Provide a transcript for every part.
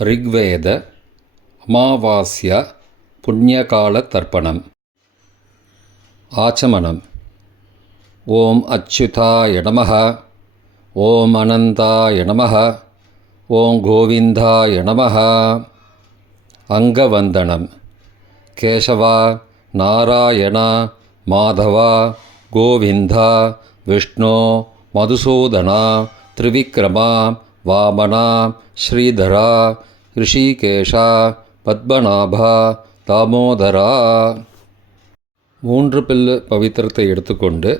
ரிக்வேத அமாவாஸ்ய புண்ணியகால தர்ப்பணம். ஆச்சமனம். ஓம் அச்சுதாய நமः. ஓம் அனந்தாய நமः. ஓம் கோவிந்தாய நமः. அங்கவந்தனம். கேசவா, நாராயணா, மாதவா, கோவிந்தா, விஷ்ணு, மதுசூதனா, திரிவிக்ரமா, வாமனா, ஸ்ரீதரா, ரிஷிகேஷா, பத்மநாபா, தாமோதரா. 3 பில்லு பவித்திரத்தை எடுத்துக்கொண்டு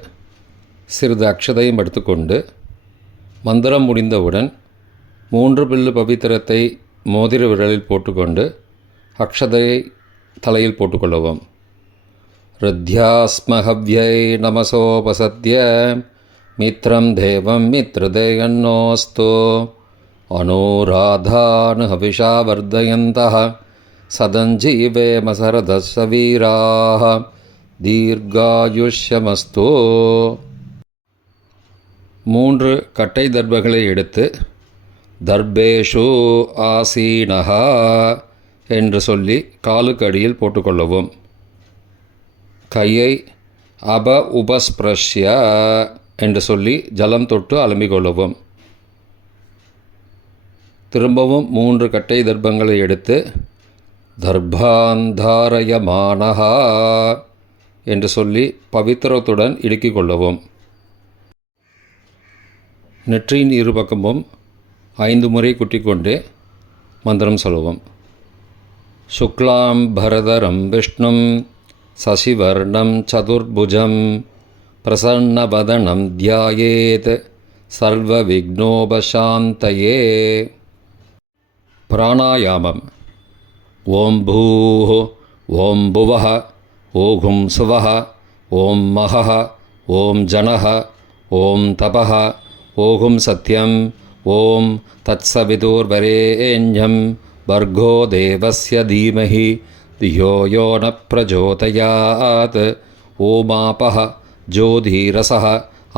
சிறிது அக்ஷதையும் எடுத்துக்கொண்டு மந்திரம் முடிந்தவுடன் 3 பில்லு பவித்திரத்தை மோதிர விரலில் போட்டுக்கொண்டு அக்ஷதையை தலையில் போட்டுக்கொள்ளவும். ருத்யாஸ்மஹவ்யை நமசோபசத்ய மித்ரம் தேவம் மித்ரதேயன்னோஸ்து அனுராதானு ஹவிஷா வர்தயந்தः சதஞ்சீவேம சரதஸ்ஸ வீராः தீர்காயுஷ்யமஸ்து. 3 கட்டை தர்பங்களை எடுத்து தர்பேஷு ஆசீனஹா என்று சொல்லி காலுக்கு அடியில் போட்டுக்கொள்ளவும். கையை உபஸ்பிரஷ்ய என்று சொல்லி ஜலம் தொட்டு அலம்பிக்கொள்ளவும். திரும்பவும் 3 கட்டை தர்பங்களை எடுத்து தர்பாந்தாரயமானஹா என்று சொல்லி பவித்திரத்துடன் இடுக்கிக் கொள்ளவும். நெற்றியின் இருபக்கமும் 5 முறை குட்டிக்கொண்டே மந்திரம் சொல்லவும். சுக்லாம் பரதரம் விஷ்ணும் சசிவர்ணம் சதுர்புஜம் பிரசன்னவதனம் தியாயேத் சர்வ விக்னோபசாந்தயே. பிராணாயாமம். ஓம் பூः ஓம் புவः ஓகும் சுவः ஓம் மகः ஓம் ஜனः ஓம் தபः ஓகும் சத்யம் ஓம் தத்சவிதுர்வரேண்யம் பர்கோ தேவஸ்ய தீமஹி தியோ யோ ந பிரச்சோதயாத். ஓமாபः ஜோதிரசः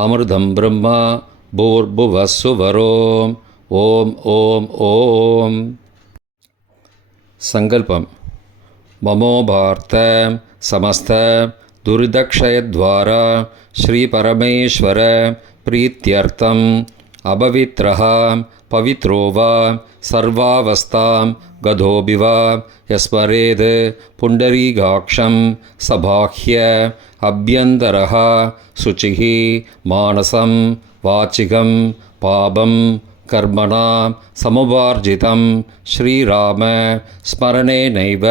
அமிர்தம் பிரம்மா பூர்புவः சுவரோம். ஓம் ஓம் ஓம். சங்கல்பம். மமோபார்த்த சமஸ்த துரிதக்ஷயத்வாரா ஸ்ரீ பரமேஸ்வர பிரீத்யர்த்தம் அபவித்ரஹ பவித்ரோ வா சர்வாவஸ்தாம் கதோபி வா யஸ்மரேத் புண்டரீகாக்ஷம் சபாஹ்ய அப்யந்தரஹ சுச்சிः மானசம் வாச்சிகம் பாபம் கர்மணா சமுபார்ஜிதம் ஸ்ரீராம ஸ்மரணேனைவ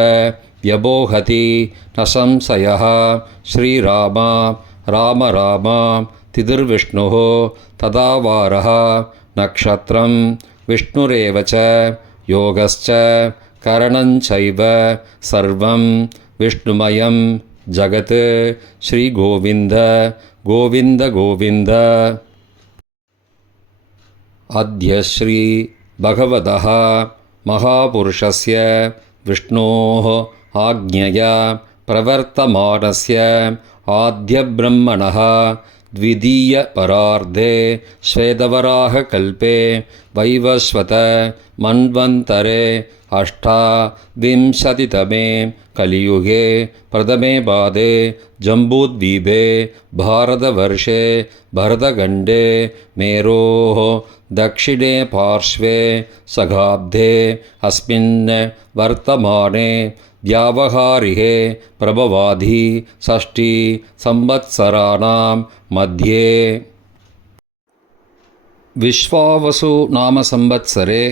வ்யபோஹதி ந சம்சயः. ஸ்ரீராமா ராம ராமா திதிர்விஷ்ணுः ததாவாரः நக்ஷத்ரம் விஷ்ணுரேவ ச யோகஸ்ச கரணஞ்சைவ சர்வம் விஷ்ணுமயம் ஜகத். ஸ்ரீ கோவிந்த கோவிந்த கோவிந்த. அத்ய ஸ்ரீ பகவதः மகாபுருஷஸ்ய விஷ்ணோः ஆக்ஞயா பிரவர்த்தமானஸ்ய ஆத்யப்ரம்மணः த்விதீய பரார்த்தே ஸ்வேதவராக கல்பே வைவஸ்வத மன்வந்தரே அஷ்டாவிம்சதிதமே கலியுகே பிரதமே பாதே ஜம்பூத்வீபே பாரதவர்ஷே பரதகண்டே மேரோः दक्षिणे पार्श्वे सगाब्धे अस्मिन् वर्तमाने व्यावहारिके प्रभवाधि षष्ठी संवत्सराणां मध्ये. विश्वावसु नाम संवत्सरे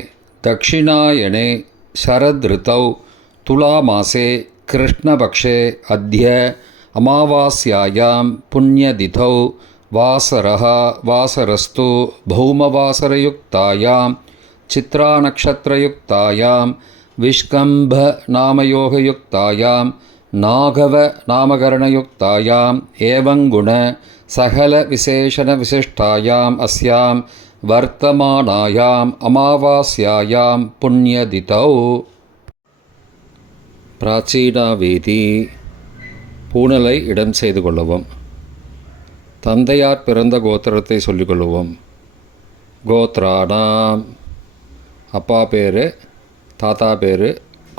दक्षिणायने शरदृतौ तुलामासे कृष्णपक्षे अद्य अमावास्यायां पुण्यतिथौ वासरस्तु भौमवासरयुक्तायां चित्रानक्षत्रयुक्तायां विष्कम्भनामयोगयुक्तायां नागवनामकरणयुक्तायाम् एवं गुण सकलविशेषणविशिष्टायाम् अस्यां वर्तमानायाम् अमावास्यायां पुण्यतिथौ. பிராச்சீனாவேதி. பூணலை இடம் செய்து கொள்ளவும். தந்தையார் பிறந்த கோத்திரத்தை சொல்லிக்கொள்வோம். கோத்ராணாம். அப்பா பேர் தாத்தா பேர்,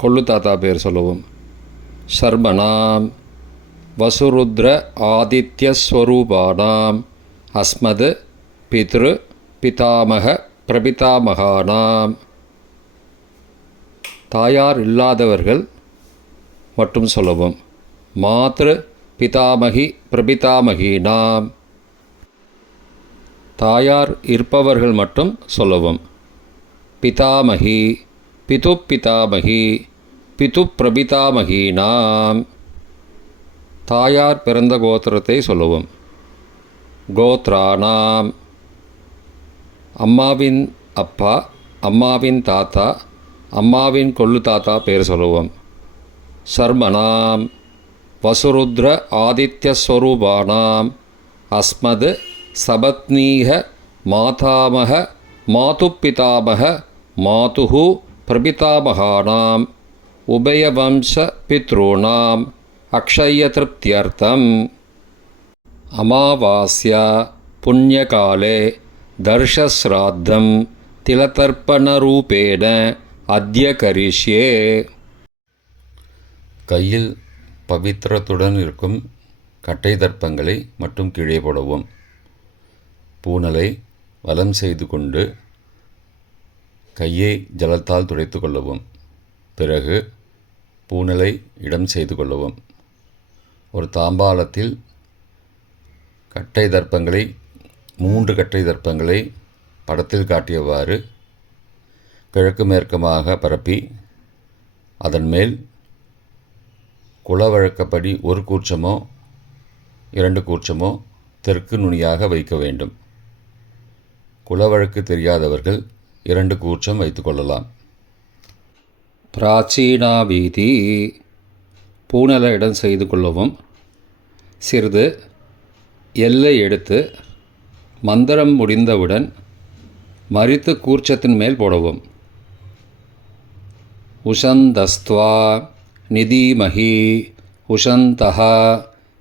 கொள்ளு தாத்தா பேர் சொல்லுவோம். சர்மணாம் வசுருத்ர ஆதித்யஸ்வரூபானாம் அஸ்மத் பித்ரு பிதாமக பிரபிதாமகானாம். தாயார் இல்லாதவர்கள் மட்டும் சொல்லவும். மாத்ரு பிதாமகி பிரபிதாமகீனாம். தாயார் இருப்பவர்கள் மட்டும் சொல்லவும். பிதாமகி பிது பிதாமகி பிது பிரபிதாமகீனாம். தாயார் பிறந்த கோத்திரத்தை சொல்லவும். கோத்ரானாம் அம்மாவின் அப்பா, அம்மாவின் தாத்தா, அம்மாவின் கொள்ளு தாத்தா பேர் சொல்லுவோம். சர்மணாம் வசுருத்ர ஆதித்யஸ்வரூபானாம் அஸ்மத் சபத்னீக மாதாமக மாதுப்பிதாமக மாதுஹு பிரபிதாமகானாம் உபயவம்ச பித்ருணாம் அக்ஷயத்ருப்தியர்த்தம் அமாவாஸ்யா புண்ணியகாலே தர்ஷஸ்ராத்தம் திலதர்ப்பணரூபேண அத்ய கரிஷ்யே. கையில் பவித்திரத்துடன் இருக்கும் கட்டை தர்ப்பங்களை மட்டும் கீழே போடவும். பூனலை வலம் செய்து கொண்டு கையை ஜலத்தால் துடைத்து கொள்ளவும். பிறகு பூனலை இடம் செய்து கொள்ளவும். ஒரு தாம்பாளத்தில் கட்டை தர்ப்பங்களை 3 கட்டை தர்ப்பங்களை படத்தில் காட்டியவாறு கிழக்கு மேற்குமாக பரப்பி அதன் மேல் குலவழக்கப்படி 1 கூர்ச்சமோ 2 கூர்ச்சமோ தெற்கு நுனியாக வைக்க வேண்டும். குலவழக்கு தெரியாதவர்கள் 2 கூர்ச்சம் வைத்துக்கொள்ளலாம். பிராச்சீனா வீதி பூனலை இடம் செய்து கொள்ளவும். சிறிது எல்லை எடுத்து மந்திரம் முடிந்தவுடன் மரித்து கூர்ச்சத்தின் மேல் போடவும். உஷந்தஸ்த்வா நிதீமஹி உஷந்தஹ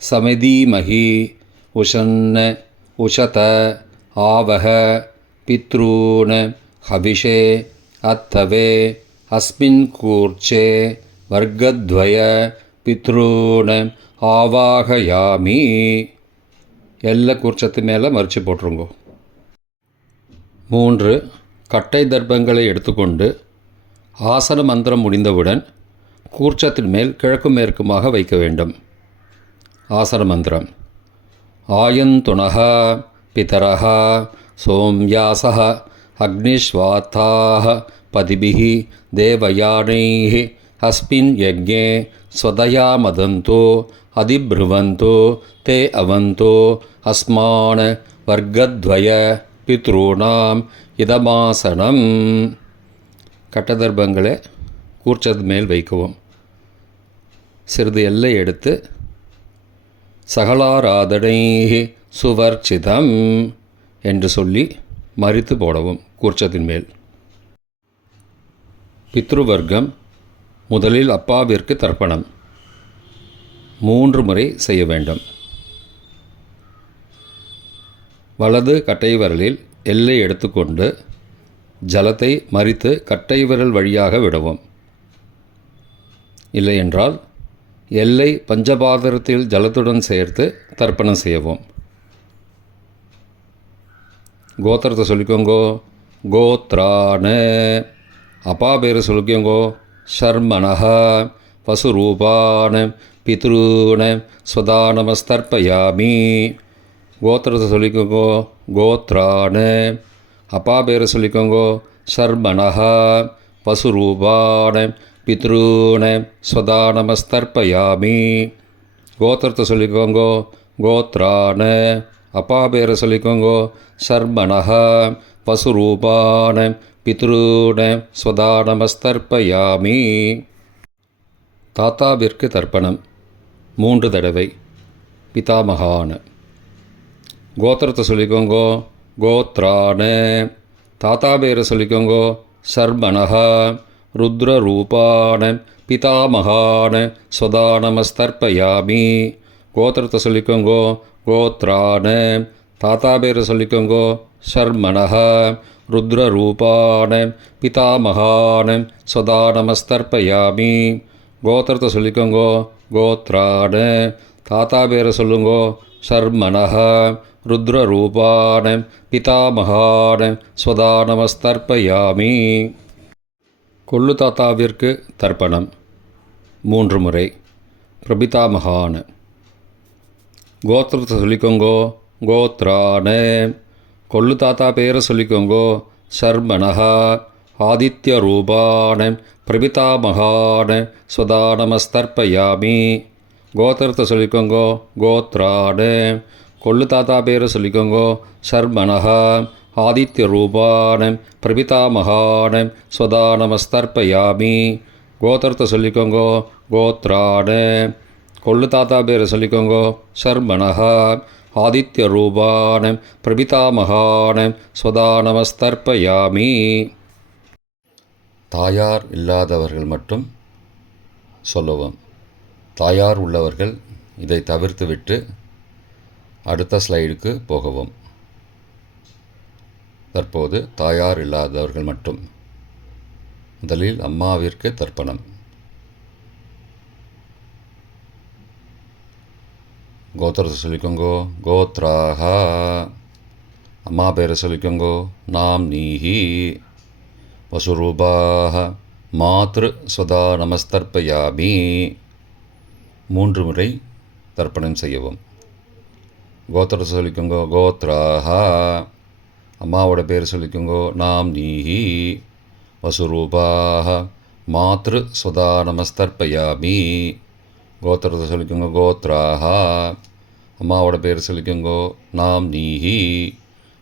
சமிதீமஹி உஷன்ன உஷத ஆவஹ பித்ரூன ஹவிஷே அத்தவே அஸ்மின் கூர்ச்சே வர்க்கத்வய பித்ரூன ஆவாகயாமி. எல்லா கூர்ச்சத்து மேலே மறித்து போட்டுருங்கோ. 3 கட்டை தர்ப்பங்களை எடுத்துக்கொண்டு ஆசன மந்திரம் முடிந்தவுடன் கூர்ச்சத்தின் மேல் கிழக்கு மேற்குமாக வைக்க வேண்டும். ஆசன மந்திரம். ஆயந்துணஹ பிதரஹ சோம்யாசஹ அக்னிஸ்வாத்தாஹ பதிபிஹி தேவயானைஹி அஸ்மின் யஜ்ஞே ஸ்வதயா மதந்தோ அதிப்ருவந்தோ தே அவந்தோ அஸ்மான வர்க்கத்வய பித்ருணாம் இதமாசனம். கட்டதர்ப்பங்களை கூர்ச்சது மேல் வைக்கவும். சிறிது எல்லை எடுத்து சகலாராதனை சுவர்ச்சிதம் என்று சொல்லி மறித்து போடவும் கூர்ச்சத்தின் மேல். பித்ருவர்க்கம். முதலில் அப்பாவிற்கு தர்ப்பணம் 3 முறை செய்ய வேண்டும். வலது கட்டை விரலில் எல்லை எடுத்துக்கொண்டு ஜலத்தை மறித்து கட்டை விரல் வழியாக விடவும். இல்லையென்றால் எல்லை பஞ்சபாத்திரத்தில் ஜலத்துடன் சேர்த்து தர்ப்பணம் செய்யவும். கோத்திரத்தை சொல்லிக்கோங்கோ. கோத்ரான. அப்பா பேர் சொல்லிக்கோங்கோ. ஷர்மணஹ வசுரூபான பித்ருன ஸ்வதானமஸ்தர்ப்பயாமி. கோத்திரத்தை சொல்லிக்கோங்கோ. கோத்ரான. அப்பா பேர் சொல்லிக்கோங்கோ. ஷர்மணஹ வசுரூபான பித்ருன ஸ்வதானமஸ்தர்ப்பயாமி. கோத்திரத்தை சொல்லிக்கோங்கோ. கோத்ரான. அப்பா பேர் சொல்லிக்கோங்கோ. ஷர்மணஹ வசுரூபான பித்ருன ஸ்வதானமஸ்தர்ப்பயாமி. தாத்தாவிற்கு தர்ப்பணம் 3 தடவை. பிதாமகான. கோத்திரத்தை சொல்லிக்கோங்கோ. கோத்ரான. தாத்தா பேரை சொல்லிக்கோங்கோ. ஷர்மணஹ ருத்ரரூபான பிதாமகான ஸ்வதானமஸ்தர்ப்பயாமி. கோத்திரத்தை சொல்லிக்கோங்கோ. கோத்ரான. தாத்தா பேரை சொல்லிக்கோங்கோ. ஷர்மணஹ ருத்ரரூபான பிதாமகான ஸ்வதா நமஸ்தர்ப்பயாமி. கோத்திரத்தை சொல்லிக்கோங்கோ. கோத்ரான தாத்தா பேரை சொல்லுங்கோ. சர்மனஹ ருத்ரரூபான பிதாமகான ஸ்வதா நமஸ்தர்ப்பயாமி. கொள்ளு தாத்தாவிற்கு தர்ப்பணம் 3 முறை. பிரபிதாமகான கோத்திரத்தை சொல்லிக்கோங்கோ. கோத்ரான கொள்ளு தாத்தா பேரை சொல்லிக்கோங்கோ. சர்மனஹ ஆதித்யரூபான பிரபிதாமகான ஸ்வதா நமஸ்தர்ப்பயாமி. கோத்திரத்தை சொல்லிக்கோங்கோ. கோத்ரான கொள்ளு தாத்தா பேரை சொல்லிக்கோங்கோ. சர்மனஹ ஆதித்யரூபான பிரபிதாமகான ஸ்வதா நமஸ்தர்ப்பயாமி. கோத்திரத்தை சொல்லிக்கோங்கோ. கோத்ரான கொள்ளு தாத்தா பேரை சொல்லிக்கோங்கோ. சர்மனஹ ஆதித்யரூபான பிரபிதாமகான ஸ்வதா நமஸ்தர்ப்பயாமி. தாயார் இல்லாதவர்கள் மட்டும் சொல்லுவோம். தாயார் உள்ளவர்கள் இதை தவிர்த்துவிட்டு அடுத்த ஸ்லைடுக்கு போகவும். தற்போது தாயார் இல்லாதவர்கள் மட்டும். முதலில் அம்மாவிற்கு தர்ப்பணம். கோத்திரத்தை சொல்லிக்கோங்கோ. கோத்ராக அம்மா பேரை சொல்லிக்கோங்கோ. நாம் நீஹி வசுரூபாக மாத்ரு ஸ்வதா நமஸ்தர்ப்பயாமி. 3 முறை தர்ப்பணம் செய்யவும். கோத்திரத்தை சொல்லிக்கோங்கோ. கோத்ராக அம்மாவோட பேர் சொல்லிக்கோங்கோ. நாம் நீஹி வசுரூபாக மாத்ரு ஸ்வதா நமஸ்தர்ப்பயாமி. கோத்திரத்தை சொல்லிக்கோங்க. கோத்ராக அம்மாவோட பேர் சொல்லிக்கோங்கோ. நாம் நீஹி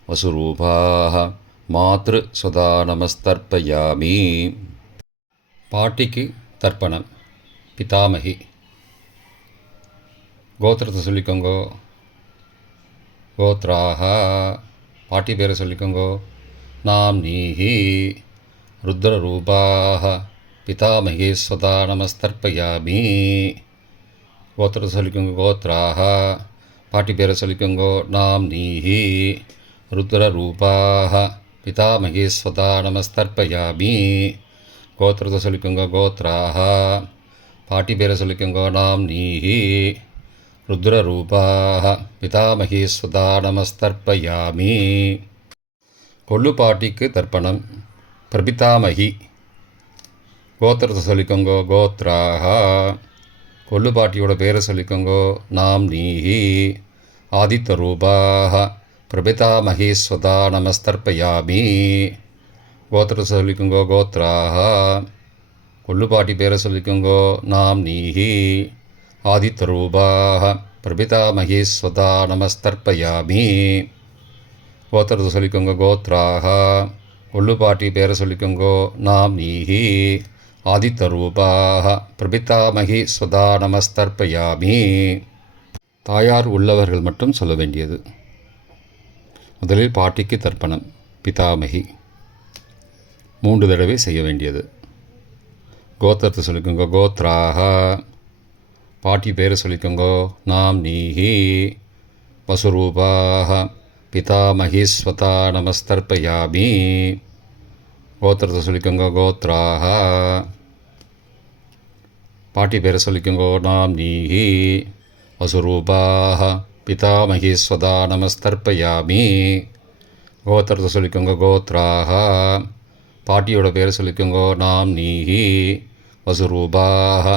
வசுரூபாக மாத்ரு ஸ்வதா நமஸ்தர்ப்பயாமி. பாட்டிக்கு தர்ப்பணம். பிதாமகி கோத்திரத்தை சொல்லிக்கோங்கோ. கோத்ராக பாட்டி பேரை சொல்லிக்கோங்கோ. நாம் நீஹி ருத்ரரூபாக பிதாமகி ஸ்வதா நமஸ்தர்ப்பயாமி. கோத்திரத்தை சொல்லிக்கோங்க. கோத்ராக பாட்டி பேரை சொல்லிக்கோங்கோ. நாம் நீஹி ருத்ரரூபாக பிதாமகி ஸ்வதா நமஸ்தர்ப்பயாமி. கோத்திரத்தை சொல்லிக்கோங்க. கோத்ராக பாட்டி பேரை சொல்லிக்கோங்கோ. நாம் நீஹி ருத்ரரூபாக பிதாமகி ஸ்வதா நமஸ்தர்ப்பயாமி. கொள்ளு பாட்டிக்கு தர்ப்பணம். பிரபிதாமகி கோத்திரத்தை சொல்லிக்கோங்கோ. கோத்ராக கொள்ளு பாட்டியோட பேரை சொல்லிக்கோங்கோ. நாம் நீஹி ஆதித்யரூபாக பிரபிதாமகி ஸ்வதா நமஸ்தர்ப்பயாமி. கோத்திரத்தை சொல்லிக்கோங்கோ. கோத்ராக கொள்ளு பாட்டி பேரை சொல்லிக்கோங்கோ. நாம் நீஹி ஆதித்யரூபாக பிரபிதாமகி ஸ்வதா நமஸ்தர்ப்பயாமி. கோத்திரத்தை சொல்லிக்கோங்க. கோத்ராக கொள்ளு பாட்டி பேரை சொல்லிக்கோங்கோ. நாம் நீஹி ஆதித்யரூபாக பிரபிதாமகி ஸ்வதா நமஸ்தர்ப்பயாமி. தாயார் உள்ளவர்கள் மட்டும் சொல்ல வேண்டியது. முதலில் பாட்டிக்கு தர்ப்பணம். பிதாமகி 3 தடவை செய்ய வேண்டியது. கோத்திரத்தை சொல்லிக்கோங்க. கோத்ராக பாட்டி பேரை சொல்லிக்கோங்கோ. நாம் நீஹி வசுரூபாக பிதாமகி ஸ்வதா நமஸ்தர்ப்பயாமி. கோத்திரத்தை சொல்லிக்கோங்க. கோத்ராக பாட்டி பேரை சொல்லிக்கோங்கோ. நாம் நீஹி வசுரூபாக பிதாமகி ஸ்வதா நமஸ்தர்ப்பயாமி. கோத்திரத்தை சொல்லிக்கோங்க. கோத்ராக பாட்டியோட பேரை சொல்லிக்கோங்கோ. நாம் நீஹி வசுரூபாக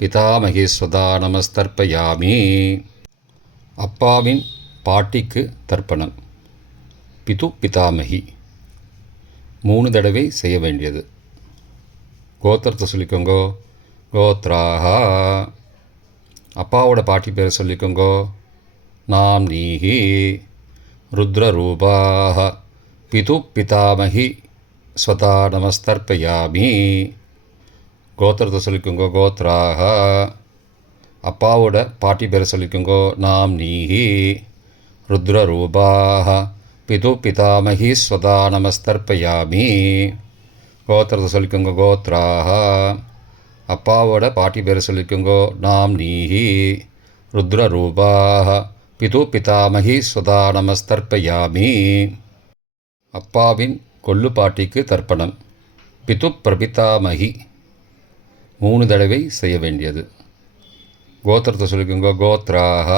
பிதாமகி ஸ்வதா நமஸ்தர்ப்பயாமி. அப்பாவின் பாட்டிக்கு தர்ப்பணம். பிது பிதாமகி 3 தடவை செய்ய வேண்டியது. கோத்திரத்தை சொல்லிக்கோங்கோ. கோத்ராக அப்பாவோட பாட்டி பேரை சொல்லிக்கோங்கோ. நாம் நீஹி ருத்ரரூபாக பிது பிதாமகி ஸ்வதா நமஸ்தர்ப்பயாமி. கோத்திரத்தை சொல்லிக்கோங்கோ. கோத்ராக அப்பாவோட பாட்டி பேரை சொல்லிக்கோங்கோ. நாம் நீஹி ருத்ரரூபாக பிது பிதாமகி ஸ்வதா நமஸ்தர்ப்பயாமி. கோத்திரத்தை சொல்லிக்கோங்க. கோத்ராக அப்பாவோட பாட்டி பேரை சொல்லிக்கோங்கோ. நாம் நீஹி ருத்ரரூபாக பிது பிதாமகி ஸ்வதா நமஸ்தர்ப்பயாமி. அப்பாவின் கொள்ளு பாட்டிக்கு தர்ப்பணம். பிது பிரபிதாமகி 3 தடவை செய்ய வேண்டியது. கோத்திரத்தை சொல்லிக்கோங்க. கோத்ராக.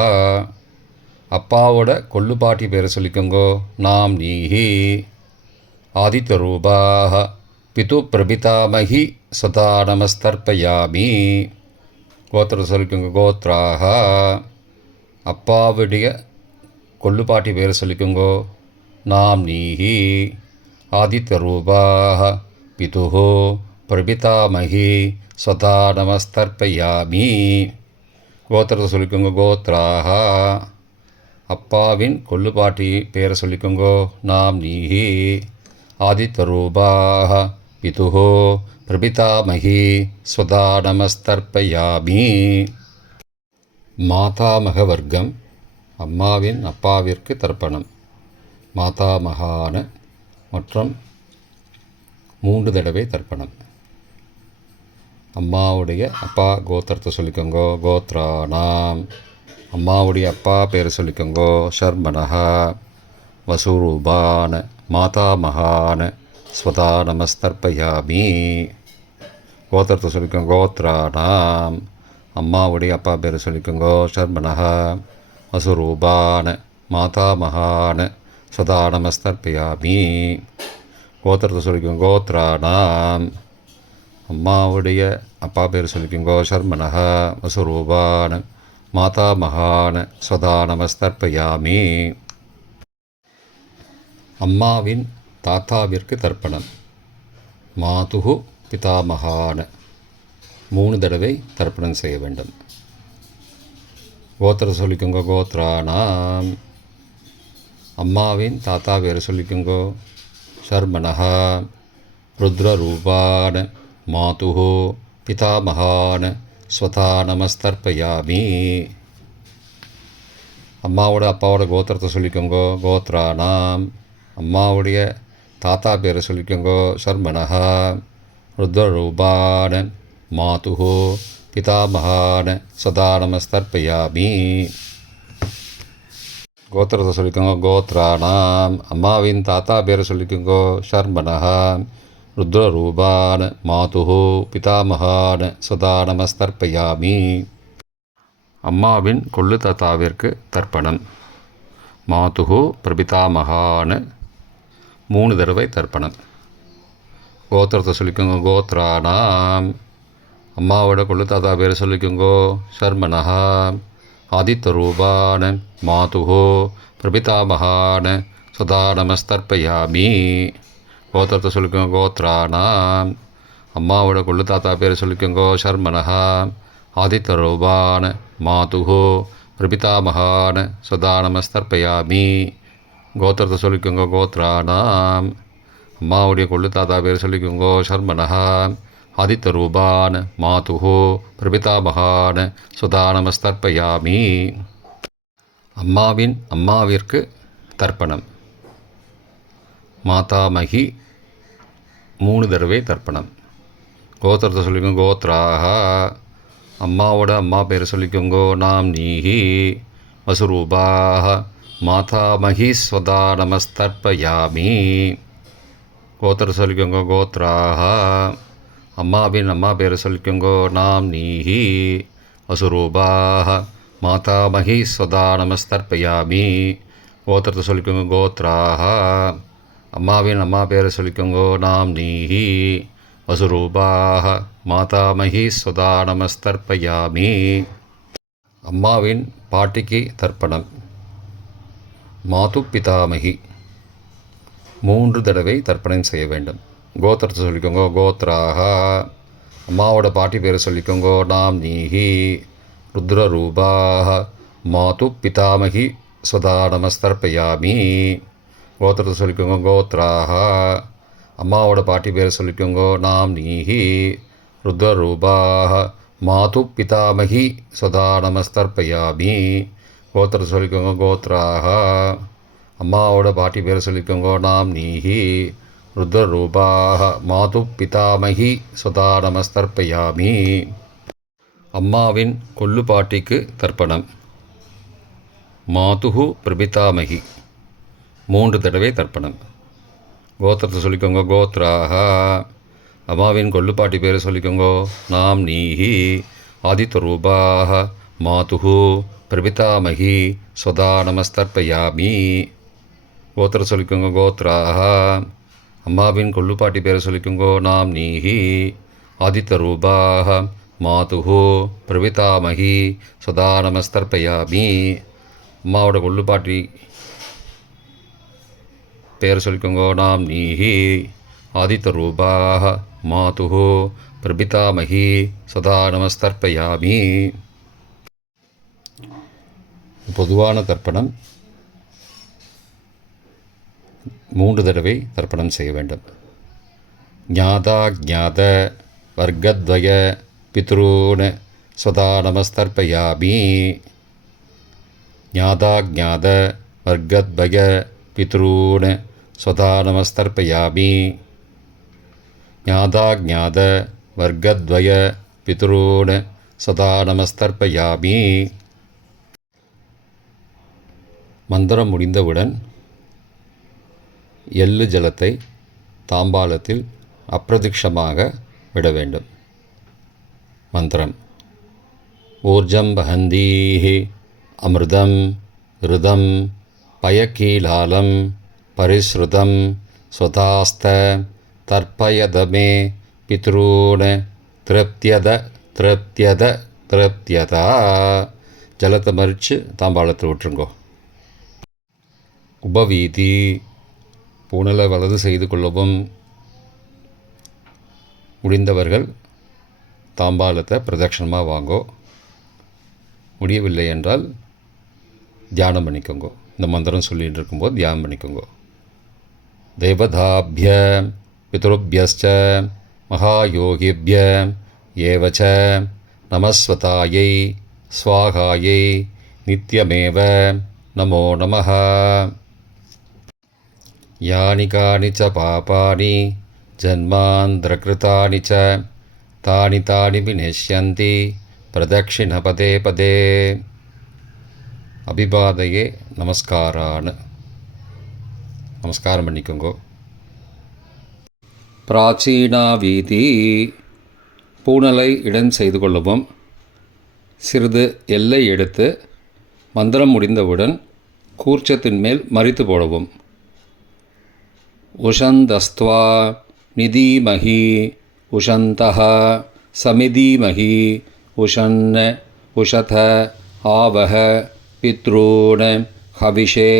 அப்பாவோட கொள்ளு பாட்டி பேரை சொல்லிக்கோங்கோ. நாம் நீஹி. ஆதித்ய ரூபாக. பிது பிரபிதாமகி சதா நமஸ்தர்ப்பயாமி. கோத்திரத்தை சொல்லிக்கோங்க. கோத்ராக. அப்பாவுடைய கொள்ளு பாட்டி பேரை சொல்லிக்கோங்கோ. நாம் நீஹி. ஆதித்ய ரூபாக. பிதுஹோ பிரபிதாமகி சதா நமஸ்தர்ப்பயாமி. கோத்திரத்தை சொல்லிக்கோங்க. கோத்ராக. அப்பாவின் கொள்ளு பாட்டி பேரை சொல்லிக்கோங்கோ. நாம் நீஹி. ஆதித்ய ரூபாக. பிதுஹோ பிரபிதாமகி ஸ்வதா நமஸ்தர்ப்பயாமி. மாதாமக வர்க்கம். அம்மாவின் அப்பாவிற்கு தர்ப்பணம். மாதாமகான மற்றும் 3 தடவை தர்ப்பணம். அம்மாவுடைய அப்பா கோத்திரத்தை சொல்லிக்கோங்கோ. கோத்ரானாம். அம்மாவுடைய அப்பா பேரை சொல்லிக்கோங்கோ. ஷர்மனஹா. வசுரூபான மாதாமகான ஸ்வதா நமஸ்தர்ப்பயாமி. கோத்திரத்தை சொல்லிக்கோங்க. கோத்ரானாம். அம்மாவுடைய அப்பா பேரை சொல்லிக்கோங்கோ. ஷர்மனஹா. வசுரூபான மாதாமகான ஸ்வதா நமஸ்தர்ப்பயாமி. கோத்திரத்தை சொல்லிக்கோங்க. கோத்ரானாம். அம்மாவுடைய அப்பா பேர் சொல்லிக்கோங்கோ. ஷர்மனஹா. வசுரூபான மாதாமகான ஸ்வதா நமஸ்தர்ப்பயாமி. அம்மாவின் தாத்தாவிற்கு தர்ப்பணம். மாதுஹு பிதாமகான 3 தடவை தர்ப்பணம் செய்ய வேண்டும். கோத்திரத்தை சொல்லிக்கோங்க. கோத்ரானாம். அம்மாவின் தாத்தா பேர் சொல்லிக்கோங்கோ. ஷர்மனஹா. ருத்ரரூபான மாதுஹோ பிதாமகான ஸ்வதா நமஸ்தர்ப்பயாமி. அம்மாவோட அப்பாவோட கோத்திரத்தை சொல்லிக்கோங்கோ. கோத்ரானாம். அம்மாவுடைய தாத்தா பேரை சொல்லிக்கோங்கோ. ஷர்மனஹா. ருத்ரரூபான மாதுஹோ பிதாமகான சதா நமஸ்தர்ப்பயாமி. கோத்திரத்தை சொல்லிக்கோங்க. கோத்ரானாம். அம்மாவின் தாத்தா பேரை சொல்லிக்கோங்கோ. ஷர்மனஹா. ருத்ரரூபான மாதுஹோ பிதாமகான சதா நமஸ்தர்ப்பயாமி. அம்மாவின் கொள்ளு தாத்தாவிற்கு தர்ப்பணம். மாதுஹோ பிரபிதாமகான 3 தடவை தர்ப்பணம். கோத்திரத்தை சொல்லிக்கோங்க. கோத்ரானாம். அம்மாவோட கொள்ளு தாத்தா பேரை சொல்லிக்கோங்கோ. ஷர்மனஹா. ஆதித்ய ரூபான மாதுஹோ பிரபிதாமகான சதா நமஸ்தர்ப்பயாமி. கோத்திரத்தை சொல்லிக்கோங்க. கோத்ரானாம். அம்மாவோட கொள்ளு தாத்தா பேரை சொல்லிக்கோங்கோ. ஷர்மனஹா. ஆதித்ய ரூபான மாதுஹோ பிரபிதாமகான சதா நமஸ்தர்ப்பயாமி. கோத்திரத்தை சொல்லிக்கோங்க. கோத்ரானாம். அம்மாவுடைய கொள்ளு தாத்தா பேர் சொல்லிக்கோங்கோ. ஷர்மனஹா. ஆதித்ய ரூபான மாதுஹோ பிரபிதாமகான சதா நமஸ்தர்ப்பயாமி. அம்மாவின் அம்மாவிற்கு தர்ப்பணம். மாதாமகி 3 தடவை தர்ப்பணம். கோத்திரத்தை சொல்லிக்கோங்க. கோத்ராக. அம்மாவோட அம்மா பேரை சொல்லிக்கோங்கோ. நாம் நீஹி. வசுரூபாக. மாதாமகி ஸ்வதா நமஸ்தர்ப்பயாமி. கோத்திரத்தை சொல்லிக்கோங்க. கோத்ராக. அம்மாவின் அம்மா பேரை சொல்லிக்கோங்கோ. நாம் நீஹி. வசுரூபாக. மாதாமகி ஸ்வதா நமஸ்தர்ப்பயாமி. கோத்திரத்தை சொல்லிக்கோங்க. கோத்ராக. அம்மாவின் அம்மா பேரை சொல்லிக்கோங்கோ. நாம் நீஹி. வசுரூபாக. மாதாமகி ஸ்வதா நமஸ்தர்ப்பயாமி. அம்மாவின் பாட்டிக்கு தர்ப்பணம். மாது பிதாமகி 3 தடவை தர்ப்பணம் செய்ய வேண்டும். கோத்திரத்தை சொல்லிக்கோங்க. கோத்ராக. அம்மாவோட பாட்டி பேரை சொல்லிக்கோங்கோ. நாம் நீஹி. ருத்ரரூபாக. மாது பிதாமகி ஸ்வதா நமஸ்தர்ப்பயாமி. கோத்திரத்தை சொல்லிக்கோங்க. கோத்ராக. அம்மாவோட பாட்டி பேரை சொல்லிக்கோங்கோ. நாம் நீஹி. ருத்ரரூபாக. மாது பிதாமகி ஸ்வதா நமஸ்தர்ப்பயாமி. கோத்திரத்தை சொல்லிக்கோங்க. கோத்ராக. அம்மாவோட பாட்டி பேரை சொல்லிக்கோங்கோ. நாம் நீஹி. ருத்ரரூபாக. மாது பிதாமகி ஸ்வதா நமஸ்தர்ப்பயாமி. அம்மாவின் கொள்ளு பாட்டிக்கு தர்ப்பணம். மாதுஹு பிரபிதாமகி 3 தடவை தர்ப்பணம். கோத்திரத்தை சொல்லிக்கோங்க, கோத்ராக. அம்மாவின் கொள்ளுப்பாட்டி பேரை சொல்லிக்கோங்க, நாம் நீஹி. ஆதித்யரூபாக மாதுஹு பிரபிதாமகி ஸ்வதா நமஸ்தர்ப்பயாமி. கோத்திரம் சொல்லிக்கோங்க, கோத்ராக. அம்மாவின் கொள்ளுப்பாட்டி பேரை சொல்லிக்கோங்க, நாம் நீஹி. ஆதித்யரூபாக மாதுஹு பிரபிதாமகி ஸ்வதா நமஸ்தர்ப்பயாமி. அம்மாவோட கொள்ளுப்பாட்டி பேர் சொல்லிக்கோங்க, நாம் நீஹி. ஆதித்யரூபாக மாதுஹு பிரபிதாமகி சதா நமஸ்தர்ப்பயாமி. பொதுவான தர்ப்பணம் 3 தடவை தர்ப்பணம் செய்ய வேண்டும். ஞாதா ஞாத வர்க்கத்வய பித்ரூன் சதா நமஸ்தர்ப்பயாமி. ஞாதா ஞாத வர்க்கத்வய பித்ரூன் சதா நமஸ்தர்ப்பயாமி. ஞாதா ஞாத வர்க்கத்வய பித்ரூன் சதா நமஸ்தர்ப்பயாமி. மந்திரம் முடிந்தவுடன் எள்ளு ஜலத்தை தாம்பாலத்தில் அப்பிரதிக்ஷமாக விட வேண்டும். மந்திரம்: ஊர்ஜம் வஹந்தீஹி அமிர்தம் ருதம் பயக்கீலாலம் பரிஸ்ருதம் ஸ்வதாஸ்த தர்ப்பயதமே பித்ரூன் திருப்தியத திருப்தியத திருப்தியதா. ஜலத்தை மறித்து தாம்பாளத்தில் விட்டுருங்கோ. உபவீதி: பூணலை வலது செய்து கொள்ளவும். முடிந்தவர்கள் தாம்பாளத்தை பிரதட்சணமாக வாங்கோ. முடியவில்லை என்றால் தியானம் பண்ணிக்கோங்க. இந்த மந்திரம் சொல்லிகிட்டு இருக்கும்போது தியானம் பண்ணிக்கோங்க. தேவதாபிய பித்ருபியஸ்ச மகாயோகிபிய ஏவச்ச நமஸ்வதாயை ஸ்வாகாயை நித்யமேவ நமோ நமः. யானி கானி ச பாபானி ஜன்மாந்திரகிருதானி ச தானி தானி விநஷ்யந்தி பிரதக்ஷிண பதே பதே. அபிபாதையே நமஸ்காரான். நமஸ்காரம் பண்ணிக்கோங்க. பிராச்சீனா வீதி: பூணலை இடம் செய்து கொள்ளவும். சிறிது எல்லை எடுத்து மந்திரம் முடிந்தவுடன் கூர்ச்சத்தின் மேல் மறித்து போடவும். உஷந்தஸ்த்வா நிதீமஹி உஷந்தஹ சமிதீமஹி உஷன்ன உஷத ஆவஹ பித்ரூன் ஹவிஷே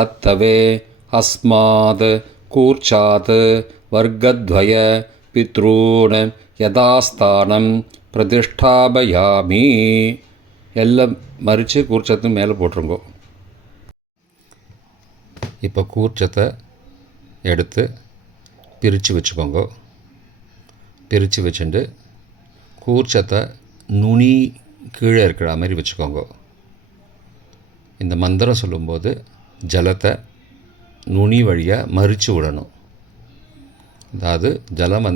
அத்தவே அஸ்மாத் கூர்ச்சாத் வர்க்கத்வய பித்ரூன் யதாஸ்தானம் பிரதிஷ்டாபயாமி. எல்லாம் மறித்து கூர்ச்சத்து மேலே போட்டுருங்கோ. இப்போ கூர்ச்சத்தை எடுத்து பிரித்து வச்சுக்கோங்க. பிரித்து வச்சுட்டு கூர்ச்சத்தை நுனி கீழே இருக்கிற மாதிரி வச்சுக்கோங்க. இந்த மந்திரம் சொல்லும்போது ஜலத்தை நுனி வழியாக மறித்து விடணும். அதாவது ஜலம்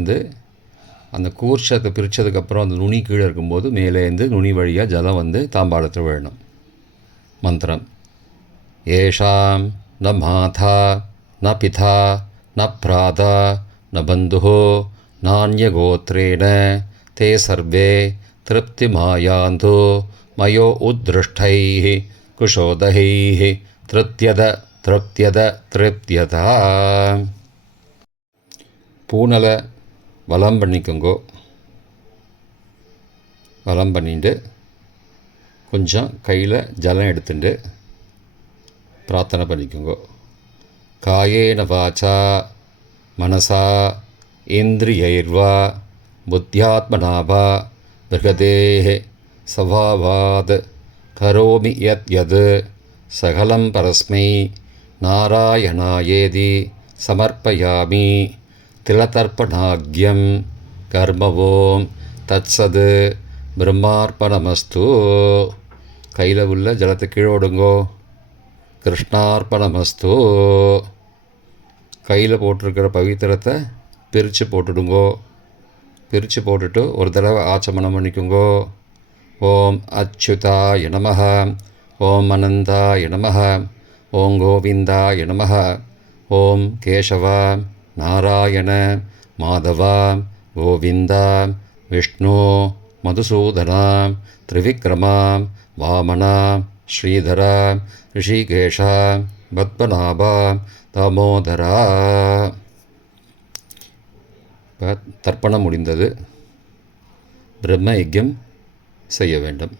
அந்த கூர்ச்சத்தை பிரித்ததுக்கப்புறம் அந்த நுனி கீழே இருக்கும்போது மேலேருந்து நுனி வழியாக ஜலம் தாம்பாளத்தில் விழணும். மந்திரம்: ஏஷாம் ந மாதா ந பிதா ந பிராதா ந பந்துஹோ நான்யகோத்ரேண தே சர்வே திருப்திமாயாந்து மயோ உத்ருஷ்டைः குஷோதகைः திருப்தியத திருப்தியத திருப்தியதா. பூணலை வலம் பண்ணிக்கோங்கோ. வலம் பண்ணிட்டு கொஞ்சம் கையில் ஜலம் எடுத்துட்டு பிரார்த்தனை பண்ணிக்கோங்கோ. காயேன வாச்சா மனசா இந்திரியைர்வா புத்தியாத்மனாவா பிருகதேஹ சவாவாத் கரோமி யத் யத் சகலம் பரஸ்மை நாராயணாயேதி சமர்ப்பயாமி. திலதர்ப்பணாக்யம் கர்மவோம் தத்சத் பிரம்மார்ப்பணமஸ்து. கையில் உள்ள ஜலத்தை கீழே விடுங்கோ. கிருஷ்ணார்ப்பணமஸ்து. கையில் போட்டிருக்கிற பவித்திரத்தை பிரித்து போட்டுடுங்கோ. பிரித்து போட்டுட்டு ஒரு தடவை ஆச்சமனம் பண்ணிக்கோங்கோ. ஓம் அச்சுதாய நமः, ஓம் அனந்தாய நமः, ஓம் கோவிந்தாய நமः, ஓம் கேசவ நாராயண மாதவா கோவிந்தா விஷ்ணு மதுசூதனா திரிவிக்ரமா வாமனா ஸ்ரீதரா ரிஷிகேஷா பத்மநாபா தாமோதரா. இப்போ தர்ப்பணம் முடிந்தது. பிரம்ம யஜ்யம் செய்ய வேண்டும்.